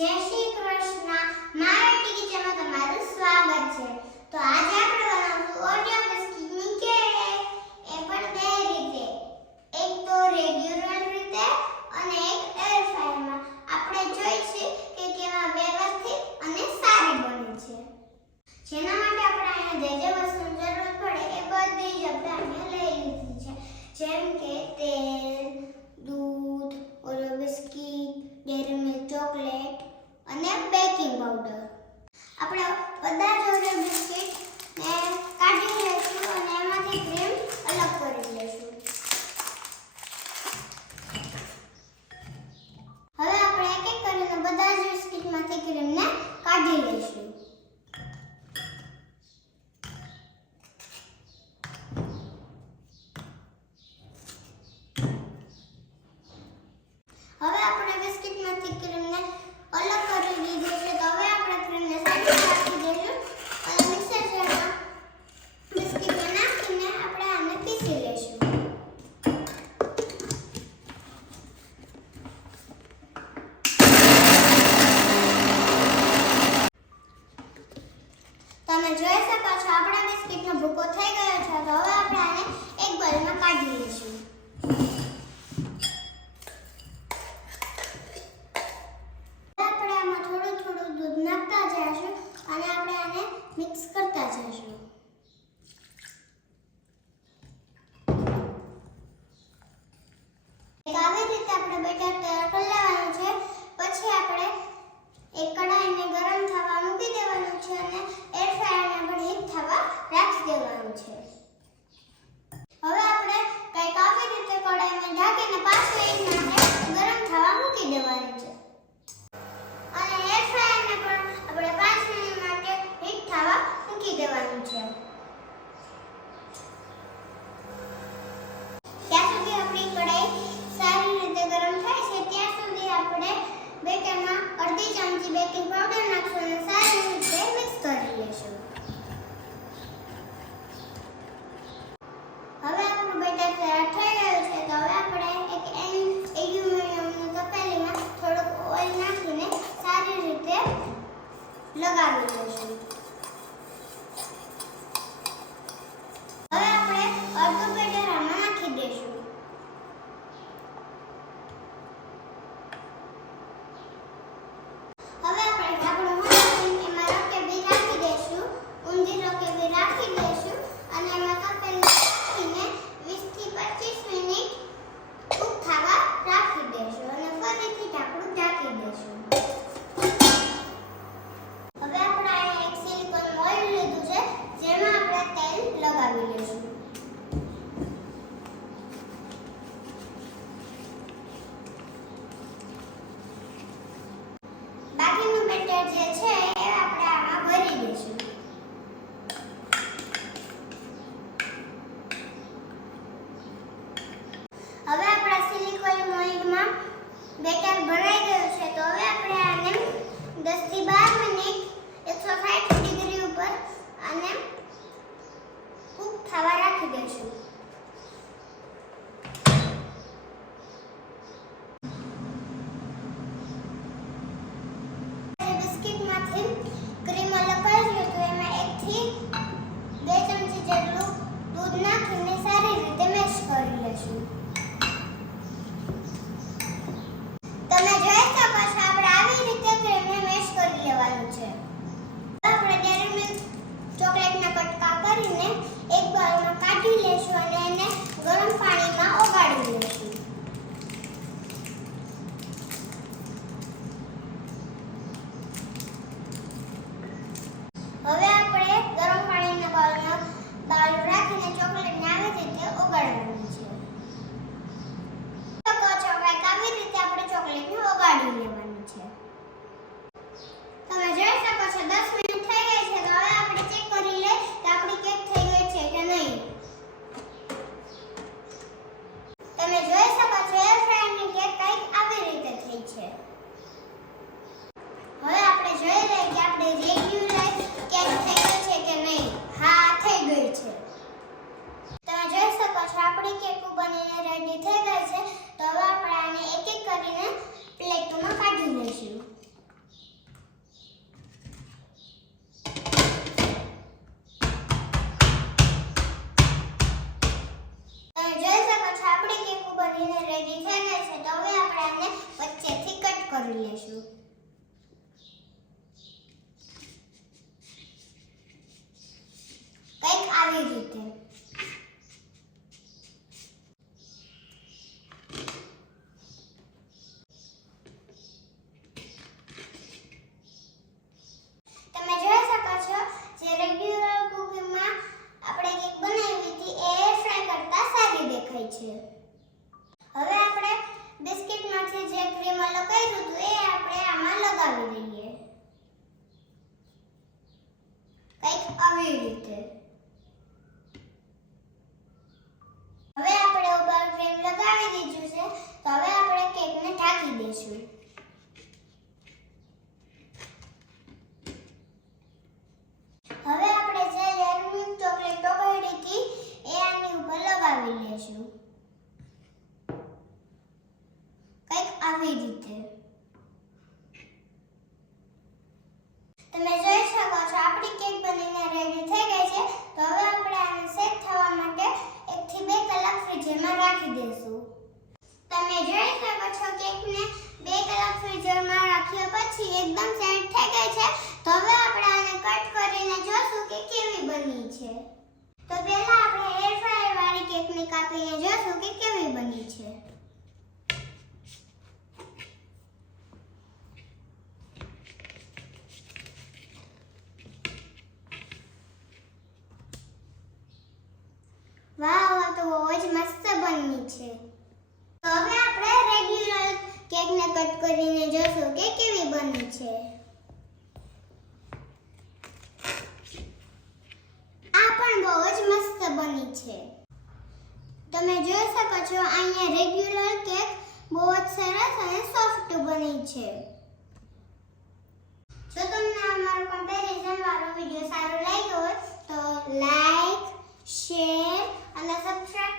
જય શ્રી કૃષ્ણ. મારા ટીચરમાં તમારું સ્વાગત છે. તો આજે આપણે બનાવશું ઓરિયો બિસ્કિટની કેક. એ પણ બે રીતે, એક તો રેગ્યુલર રીતે અને એક એર ફ્રાયરમાં. આપણે જોઈશું કે કેવા વ્યવસ્થિત અને સારી બને છે. જેના માટે આપણે અહીંયા જે વસ્તુની જરૂર પડે એ બધી જ આપણે અહીંયા લઈ લીધી છે. જેમ કે તેલ, દૂધ, Oreo biscuit, dairy milk chocolate અને બેકિંગ પાવડર. આપણે બધા જ ઓરિયો બિસ્કિટ ને કાઢી લઈશું અને એમાંથી ક્રીમ અલગ કરી લઈશું. હવે આપણે એક એક કરીને બધા જ બિસ્કિટમાંથી ક્રીમને કાઢી લઈશું. હવે આપણે બિસ્કિટમાંથી ક્રીમને અલગ કરી લીધી છે. તો હવે આપણે ક્રીમને સાઈડમાં રાખી દઈશું અને મિક્સર જારમાં બિસ્કિટમાં નાખીને આપણે આને પીસી લઈશું. તમે જોઈ શકો છો આપણા બિસ્કિટનો ભૂકો થઈ ગયો છે. તો હવે આપણે આને એક બોલમાં કાઢી લઈશું. નાખતા જઈશું અને આપણે આને મિક્સ કરતા જઈશું. આવી રીતે આપણે બેટર તૈયાર કરી લેવાનું છે. પછી આપણે એક કઢાઈને ગરમ થવા મૂકી દેવાનું છે અને એર ફ્રાયરને પણ હીટ થવા રાખી દેવાનું છે. હવે આપણે કંઈક આવી રીતે કઢાઈને ઢાંકીને 5 મિનિટ માટે ગરમ થવા મૂકી દેવાનું છે. અને એર ફ્રાયરને પણ આપણે 5 મિનિટ માટે હીટ થવા મૂકી દેવાનું છે. ત્યાં સુધી આપણી કઢાઈ સારી રીતે ગરમ થાય છે ત્યાં સુધી આપણે બેટરમાં અડધી ચમચી બેકિંગ પાવડર નાખશું અને સારી રીતે મિક્સ કરી લઈશું. હવે આપણું બેટર તૈયાર થઈ ગયું છે. તો હવે આપણે એક એલ્યુમિનિયમની તપેલીમાં થોડુંક ઓઇલ નાખીને સારી રીતે લગાવી લઈશું. હવે આપણે અડધું બેટર આમાં નાખી દઈશું. હવે આપણે ઢાંકણું મૂકીને એમાં રકેબી રાખી દઈશું. ઊંધી રકેબી રાખી દઈશું અને એમાં તપેલી નાખીને 20 થી 25 મિનિટ કૂક થવા રાખી દઈશું અને ફરીથી ઢાંકણું ઢાંકી દઈશું. હવે આપણે અહીંયા એક સિલિકોન મોલ્ડ લીધું છે જેમાં આપણે તેલ લગાવી લઈશું. બાકીનું બેટર જે છે એ આપણે આમાં ભરી દઈશું. હવે આપણા સિલિકોન મોલ્ડમાં બેટર ભરાઈ ગયું છે. તો હવે આપણે આને 10 થી 12 મિનિટ 160 ડિગ્રી ઉપર આને કૂક થવા રાખી દઈશું. બિસ્કિટમાંથી ક્રીમ અલગ કરી તો એમાં 1 થી 2 ચમચી જેટલું દૂધ નાખીને સારી રીતે મેશ કરી લઈશું. તમે જોઈ શકો છો આપણે આવી રીતે ક્રીમને મેશ કરી લેવાનું. કરી લેશું. કંઈક આવી રીતે. તમે જોઈ શકો છો જે રેગ્યુલર કુકિંગમાં આપણે કેક બનાવી હતી એ એર ફ્રાય કરતા સારી દેખાય છે. હવે આપણે બિસ્કિટમાંથી જે ક્રીમ અલગ કર્યું હતું એ આપણે આમાં લગાવી દઈએ. કંઈક આવી રીતે. હવે આપણે ઉપર ક્રીમ લગાવી દીધું છે તો હવે આપણે કેકને ઢાંકી દઈશું. હવે આપણે જે લેયરની ચોકલેટો કરી હતી એ આની ઉપર લગાવી લેશું. કંઈક આવી રીતે. તમે જોઈ શકો છો આપણી કેક બનીને રેડી થઈ ગઈ છે. તો હવે આપણે આને સેટ થવા માટે 1 થી 2 કલાક ફ્રીઝરમાં રાખી દઈશું. તમે જોઈ શકો છો કેકને 2 કલાક ફ્રીઝરમાં રાખ્યા પછી એકદમ સેટ થઈ ગઈ છે. તો હવે આપણે આને કટ કરીને જોશું કે કેવી બની છે. તો પહેલા આપણે એર ફ્રાયર વાળી કેકને કાપીને જોશું કે કેવી બની છે. વાહ, આ તો બહુ જ મસ્ત બની છે. તો હવે આપણે રેગ્યુલર કેકને કટ કરીને જોશું કે કેવી બની છે. આ પણ બહુ જ મસ્ત બની છે. તમે જોઈ શકો છો અહીંયા રેગ્યુલર કેક બહુ જ સરસ અને સોફ્ટ બની છે. જો તમને અમારો કમ્પેરિઝન વાળો વિડિયો સારો લાગ્યો હોય તો લાઈક, શેર અને સબસ્ક્રાઇબ